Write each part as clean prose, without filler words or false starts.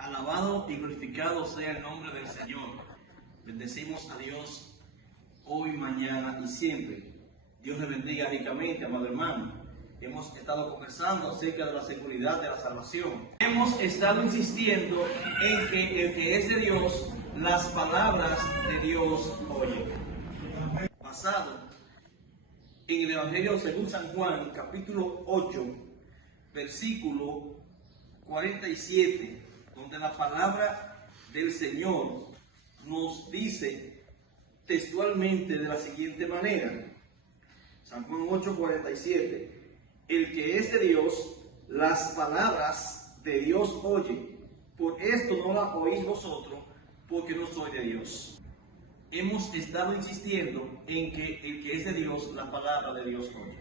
Alabado y glorificado sea el nombre del Señor. Bendecimos a Dios hoy, mañana y siempre. Dios le bendiga ricamente, amado hermano. Hemos estado conversando acerca de la seguridad de la salvación. Hemos estado insistiendo en que el que es de Dios, las palabras de Dios oye. Basado en el Evangelio según San Juan, capítulo 8, versículo 47, donde la palabra del Señor nos dice textualmente de la siguiente manera. San Juan 8, 47. El que es de Dios, las palabras de Dios oye. Por esto no las oís vosotros, porque no soy de Dios. Hemos estado insistiendo en que el que es de Dios, la palabra de Dios oye.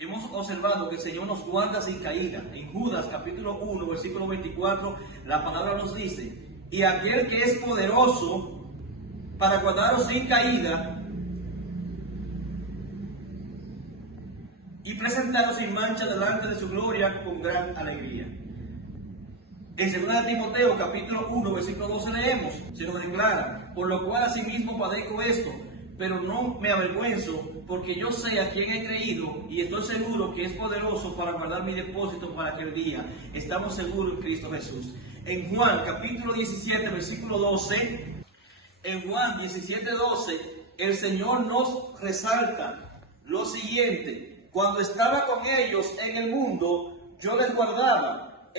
Hemos observado que el Señor nos guarda sin caída. En Judas capítulo 1, versículo 24, la palabra nos dice: y aquel que es poderoso para guardaros sin caída y presentaros sin mancha delante de su gloria con gran alegría. En 2 Timoteo capítulo 1, versículo 12 leemos, se nos declara: por lo cual asimismo padezco esto, pero no me avergüenzo, porque yo sé a quién he creído y estoy seguro que es poderoso para guardar mi depósito para aquel día. Estamos seguros en Cristo Jesús. En Juan capítulo 17, versículo 12, en Juan 17, 12, el Señor nos resalta lo siguiente: cuando estaba con ellos en el mundo, yo les guardaba.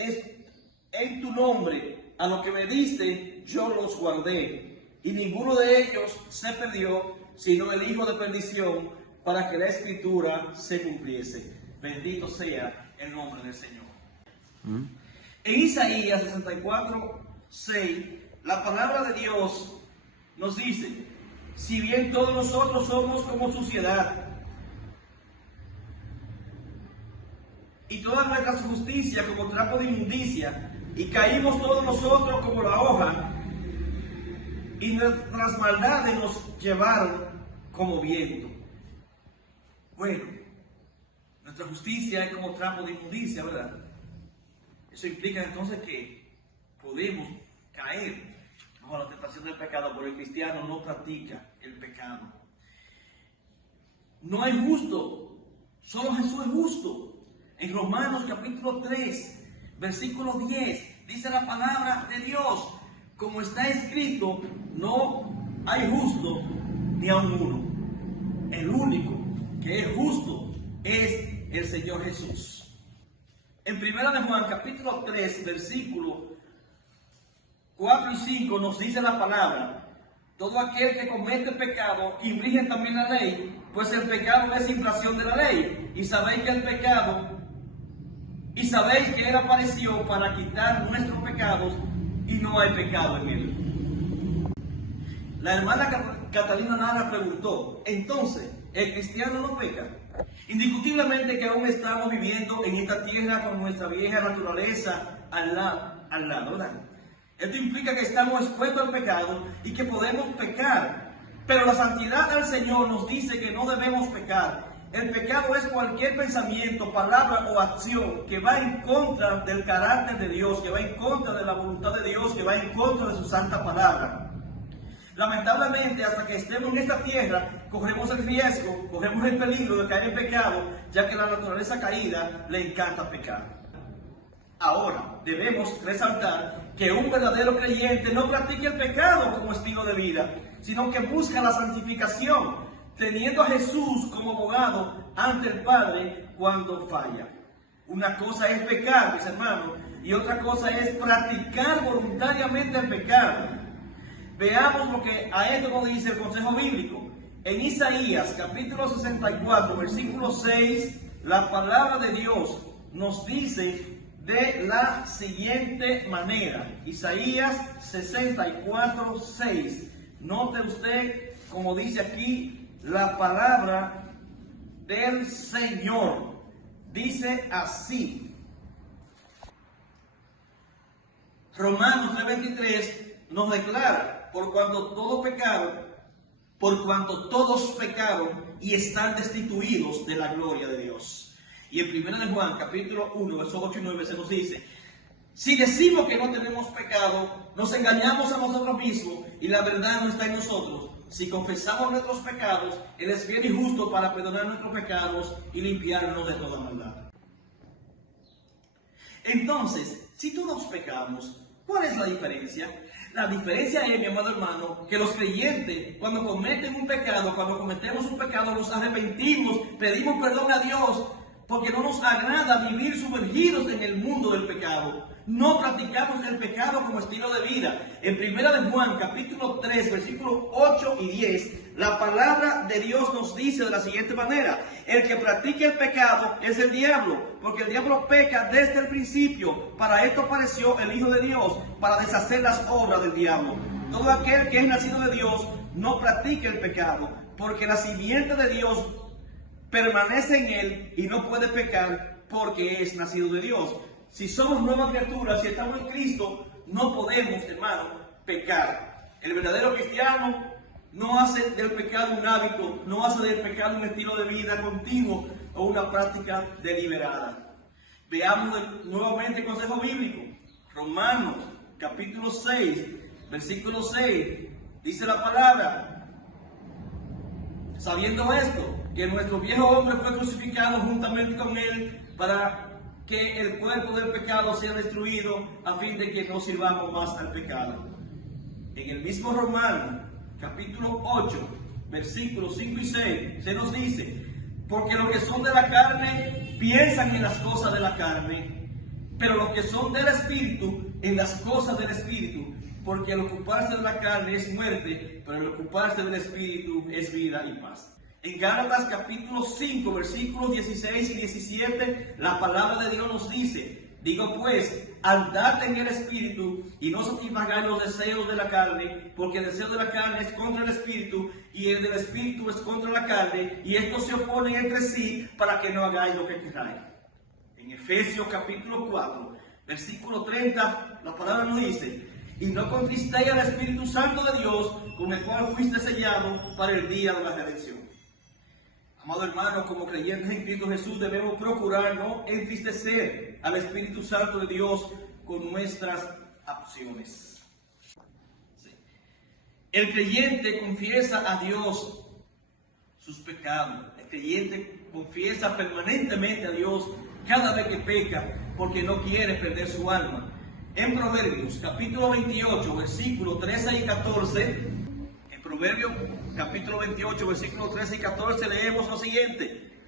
En tu nombre, a lo que me diste, yo los guardé. Y ninguno de ellos se perdió, sino el hijo de perdición, para que la escritura se cumpliese. Bendito sea el nombre del Señor. En Isaías 64, 6, la palabra de Dios nos dice: si bien todos nosotros somos como suciedad, y toda nuestra justicia como trapo de inmundicia, y caímos todos nosotros como la hoja, y nuestras maldades nos llevaron como viento. Bueno, nuestra justicia es como trapo de inmundicia, ¿verdad? Eso implica entonces que podemos caer bajo la tentación del pecado, pero el cristiano no practica el pecado. No hay justo, solo Jesús es justo. En Romanos capítulo 3, versículo 10, dice la palabra de Dios: como está escrito, no hay justo ni aun uno. El único que es justo es el Señor Jesús. En 1 de Juan capítulo 3, versículo 4 y 5 nos dice la palabra: todo aquel que comete pecado infringe también la ley, pues el pecado es infracción de la ley. Y sabéis que Él apareció para quitar nuestros pecados, y no hay pecado en Él. La hermana Catalina Nara preguntó: entonces, ¿el cristiano no peca? Indiscutiblemente que aún estamos viviendo en esta tierra con nuestra vieja naturaleza al lado, ¿verdad? Esto implica que estamos expuestos al pecado y que podemos pecar, pero la santidad del Señor nos dice que no debemos pecar. El pecado es cualquier pensamiento, palabra o acción que va en contra del carácter de Dios, que va en contra de la voluntad de Dios, que va en contra de su santa palabra. Lamentablemente, hasta que estemos en esta tierra, corremos el riesgo, corremos el peligro de caer en pecado, ya que la naturaleza caída le encanta pecar. Ahora, debemos resaltar que un verdadero creyente no practica el pecado como estilo de vida, sino que busca la santificación, teniendo a Jesús como abogado ante el Padre cuando falla. Una cosa es pecar, mis hermanos, y otra cosa es practicar voluntariamente el pecado. Veamos lo que a esto nos dice el consejo bíblico. En Isaías capítulo 64, versículo 6, la palabra de Dios nos dice de la siguiente manera. Isaías 64, 6. Note usted, como dice aquí, la palabra del Señor. Dice así. Romanos 3:23 nos declara: por cuanto todos pecaron y están destituidos de la gloria de Dios. Y en 1 de Juan, capítulo 1, versos 8 y 9, se nos dice: Si decimos que no tenemos pecado, nos engañamos a nosotros mismos y la verdad no está en nosotros. Si confesamos nuestros pecados, Él es fiel y justo para perdonar nuestros pecados y limpiarnos de toda maldad. Entonces, si todos pecamos, ¿cuál es la diferencia? La diferencia es, mi amado hermano, que los creyentes, cuando cometen un pecado, cuando cometemos un pecado, nos arrepentimos, pedimos perdón a Dios, porque no nos agrada vivir sumergidos en el mundo del pecado. No practicamos el pecado como estilo de vida. En 1 de Juan, capítulo 3, versículos 8 y 10, la palabra de Dios nos dice de la siguiente manera: el que practica el pecado es el diablo, porque el diablo peca desde el principio. Para esto apareció el Hijo de Dios, para deshacer las obras del diablo. Todo aquel que es nacido de Dios no practica el pecado, porque la simiente de Dios permanece en él y no puede pecar porque es nacido de Dios. Si somos nuevas criaturas, si estamos en Cristo, no podemos, hermano, pecar. El verdadero cristiano no hace del pecado un hábito, no hace del pecado un estilo de vida continuo o una práctica deliberada. Veamos nuevamente el consejo bíblico. Romanos, capítulo 6, versículo 6, dice la palabra: sabiendo esto, que nuestro viejo hombre fue crucificado juntamente con él para que el cuerpo del pecado sea destruido, a fin de que no sirvamos más al pecado. En el mismo Romanos, capítulo 8, versículos 5 y 6, se nos dice: porque los que son de la carne piensan en las cosas de la carne, pero los que son del Espíritu en las cosas del Espíritu. Porque el ocuparse de la carne es muerte, pero el ocuparse del Espíritu es vida y paz. En Gálatas capítulo 5, versículos 16 y 17, la palabra de Dios nos dice: digo pues, andad en el Espíritu y no satisfagáis los deseos de la carne, porque el deseo de la carne es contra el Espíritu y el del Espíritu es contra la carne, y estos se oponen entre sí para que no hagáis lo que queráis. En Efesios capítulo 4, versículo 30, la palabra nos dice: y no contristéis al Espíritu Santo de Dios, con el cual fuiste sellado para el día de la redención. Amado hermano, como creyentes en Cristo Jesús debemos procurar no entristecer al Espíritu Santo de Dios con nuestras acciones. Sí. El creyente confiesa a Dios sus pecados. El creyente confiesa permanentemente a Dios cada vez que peca, porque no quiere perder su alma. En Proverbios capítulo 28, versículos 13 y 14, Proverbios capítulo 28, versículos 13 y 14, leemos lo siguiente: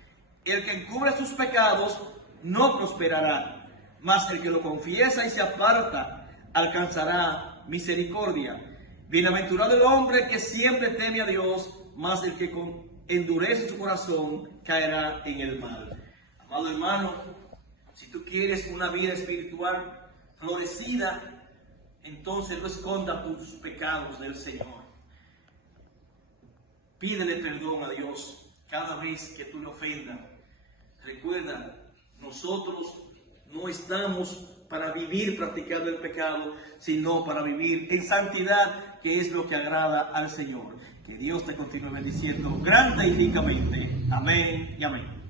el que encubre sus pecados no prosperará, mas el que lo confiesa y se aparta alcanzará misericordia. Bienaventurado el hombre que siempre teme a Dios, mas el que endurece su corazón caerá en el mal. Amado hermano, si tú quieres una vida espiritual florecida, entonces no esconda tus pecados del Señor. Pídele perdón a Dios cada vez que tú le ofendas. Recuerda, nosotros no estamos para vivir practicando el pecado, sino para vivir en santidad, que es lo que agrada al Señor. Que Dios te continúe bendiciendo grande y ricamente. Amén y amén.